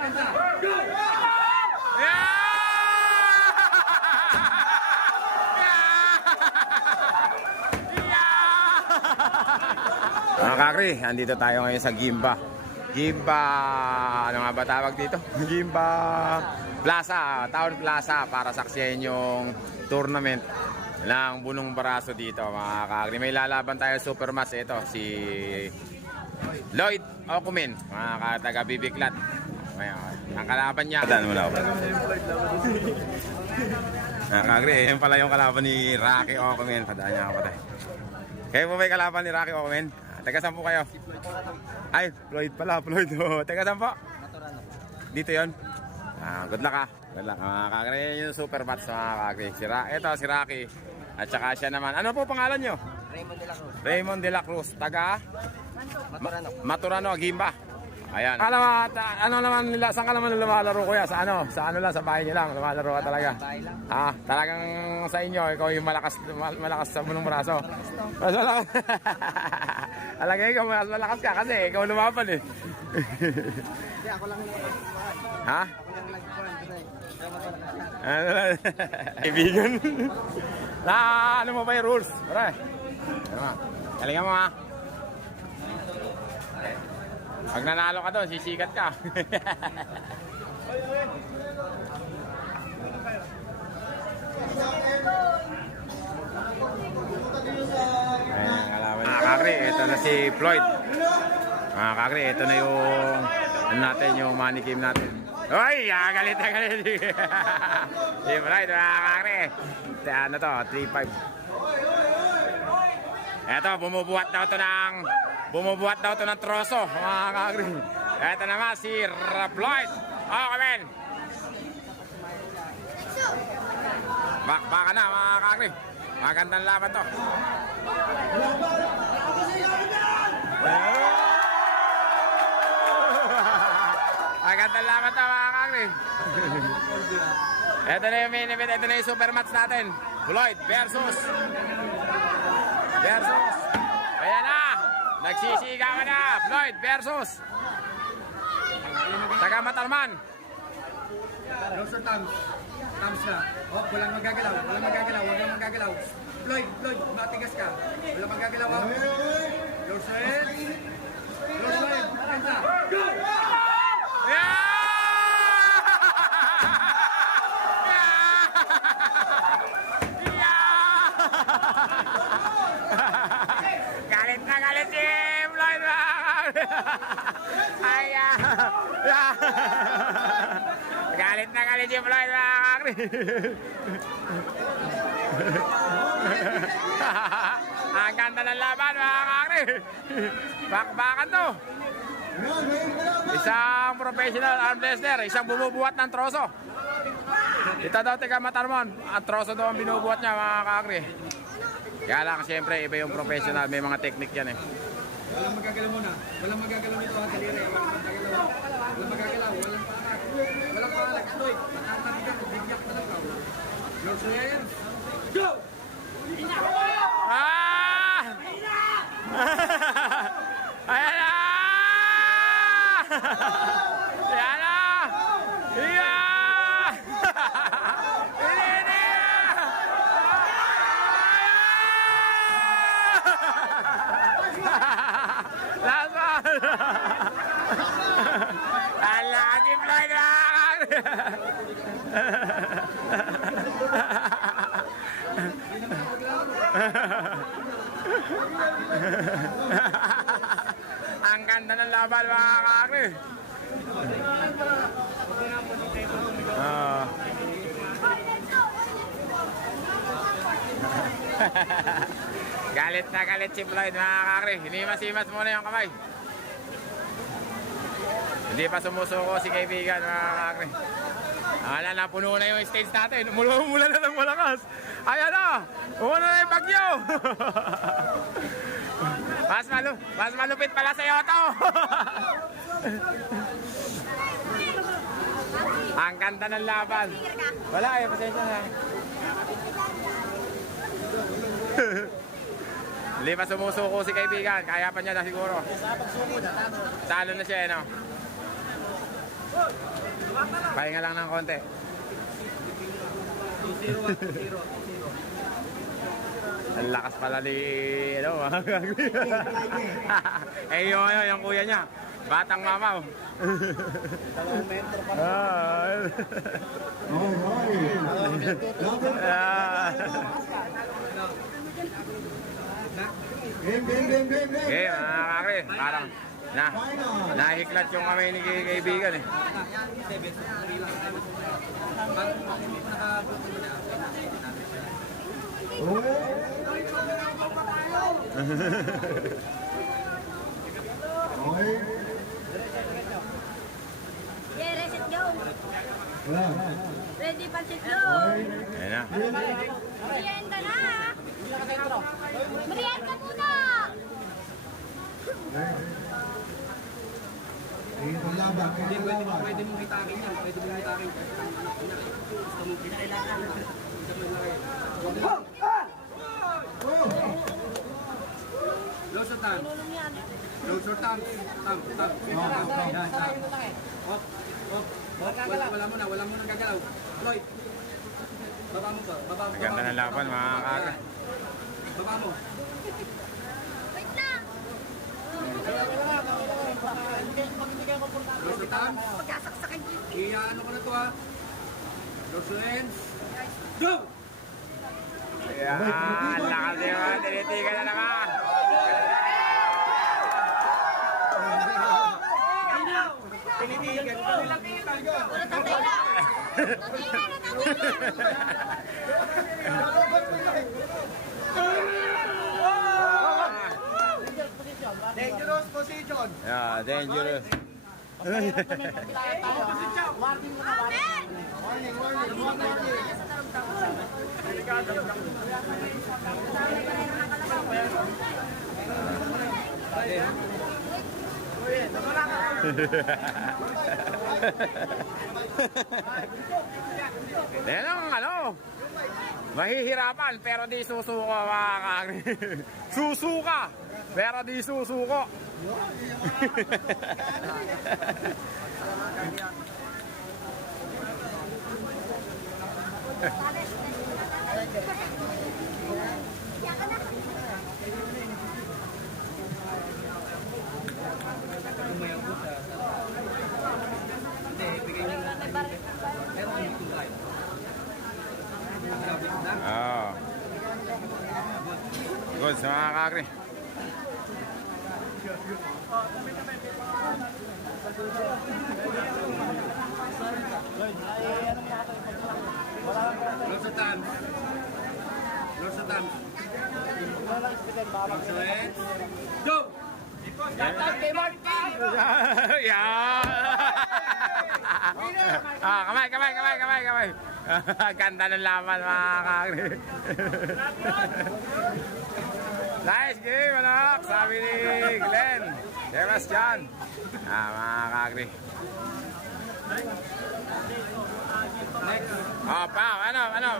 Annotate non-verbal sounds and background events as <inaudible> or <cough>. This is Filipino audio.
Mga kakri, andito tayo ngayon sa Gimba. Gimba, ano nga ba tawag dito? <laughs> Gimba Plaza, Town Plaza para saksiyan yung tournament ng Bunong Baraso dito mga kakri. May lalaban tayo Supermas ito, si Lloyd Okumin, mga taga Bibiklat. Ngayon, ang kalaban niya. Daan mo na ako. <laughs> Kakri, yan pala yung kalaban ni Rocky Okumin. Padaan niya ako patay. Kayo po may kalaban ni Rocky Owen? Taga saan po kayo? Ay, Floyd pala, Floyd. <laughs> Oh. Taga saan po? Dito yon. Ah, good luck ah. Good luck. Mga kakri, yung super match mga kakri. Si Ra Ito, si Rocky. At saka siya naman. Ano po pangalan nyo? Raymond de la Cruz. Raymond de la Cruz. Taga? Maturano. Maturano, Gimba. Ayan. Ano, ano naman nila, saan ka naman lumalaro kuya? Sa ano? Sa ano lang, sa bahay niyo lang, lumalaro ka talaga. Ah, talagang sa inyo, ikaw yung malakas, mal- malakas sa munong braso. Mas malakas. <laughs> Talaga ikaw, mas malakas ka kasi ikaw lumaban eh. Hindi, ako lang yung ha? Ako lang. Ano lang? Kaibigan. na, ano mo ba yung rules? Pare. Ano nga? Mo ha. Pag nanalo ka doon, sisikat ka. Ayan, kalaban. Mga kakri, ito na si Floyd. Mga kakri, ito na yung ano natin, yung money game natin. Uy, ah, galit na galit. <laughs> si Floyd, mga kakri. Ano to, 3-5. Eto, bumubuhat daw to ng bumubuhat daw to ng troso, mga kakri. Eto naman si Floyd. Oh, kamen. Bak baka na, mga kakri. Magandang laban to. <laughs> Magandang laban to mga kakri. Ito na yung main event, ito na yung super match natin. Floyd versus versus na! Nagsisigawan na! Floyd versus Taga Matarman. Roser Tams. Tams na. Oh, walang magagalaw. Walang magagalaw. Walang magagalaw. Floyd, Floyd, matigas ka. Walang magagalaw. ah. Roser. Roser. Kanta. Yeah! galit na galit si Floyd <laughs> Ay, ah. <laughs> galit na galit si Floyd mga kakri. <laughs> Ang ganda ng laban mga kakri. Bakbakan to. Isang professional arm wrestler, isang bumubuhat ng troso. Ito daw taga Matarmon, ang troso daw ang binubuhat niya mga kakri. Kaya lang siyempre iba yung professional, may mga technique yan eh. Walang magagalaw muna. Walang magagalaw nito ha. Daliri. Walang magagalaw. Walang paangat. Walang paangat. Floyd. Matatabigan. Bigyak na lang. Roser. Go! Ah! Ayan na! Ayan na! Iya! Hindi, Last one! Ala, di Floyd lang! Ang ganda ng laban mga kakri. Ah. <laughs> galit na galit si Floyd mga kakri. Hinimas-himas muna yung kamay. Hindi pa sumusuko si kaibigan mga kakri. Wala na, puno na yung stage natin. Umula, umula na ng malakas. Ayan na! Umula na yung bagyo! <laughs> mas, malu mas malupit pala sa Yoto! <laughs> Ang ganda ng laban. Wala eh, pasensya na. <laughs> Hindi pa sumusuko si kaibigan. Kaya pa niya na siguro. Talo na siya eh, no? Pahinga lang ng konti. 2-0 ah, 2-0. 2-0. Ang lakas pala ni, ano, mga <laughs> kagri. eh, yung, ano, yung kuya niya. Batang mamaw. Ah. Ah. Game, game, game, game, game. Okay, mga kakri. Parang, na, nahiklat yung kamay ni kaibigan eh. Okay. Yeah, reset go. Ready, pansit go. Ayan na. Merienda na. Merienda laban. Hindi, pwede, pwede mong hitakin yan. Pwede mong hitakin. Gusto mo kinailangan. Low sa tan. Tulong yan. Low sa tan. Tam, tam. Yan, tam. Hop, hop. Hop, wala, wala mo na, wala mo na gagalaw. Floyd. Baba mo ba? Baba mo. Maganda ng laban, mga kakri. Baba mo. Wait lang. Low sa tan. Pagkasaksakin ko. Iya, ano ko na to ha? Low sa ends. Go! Ayan, lakas din mga tinitigan na naman. Wala tatay na. Tatay na, tatay na. Dangerous position. Yeah, dangerous. <laughs> Amen! Yan ang ano. Mahihirapan pero di susuko mga kakri. <laughs> Susuka pero di susuko. Ah. Good, mga kakri. Low sa tan. Low sa tan. Low sa ends. Go! yeah. ah, kamay, kamay, kamay, kamay, kamay. Ganda ng laban mga kakri. Nice game, anak. Sabi ni Glenn. Sebastian. Ah, mga kakri. Next. Ah, pa, ano, ano?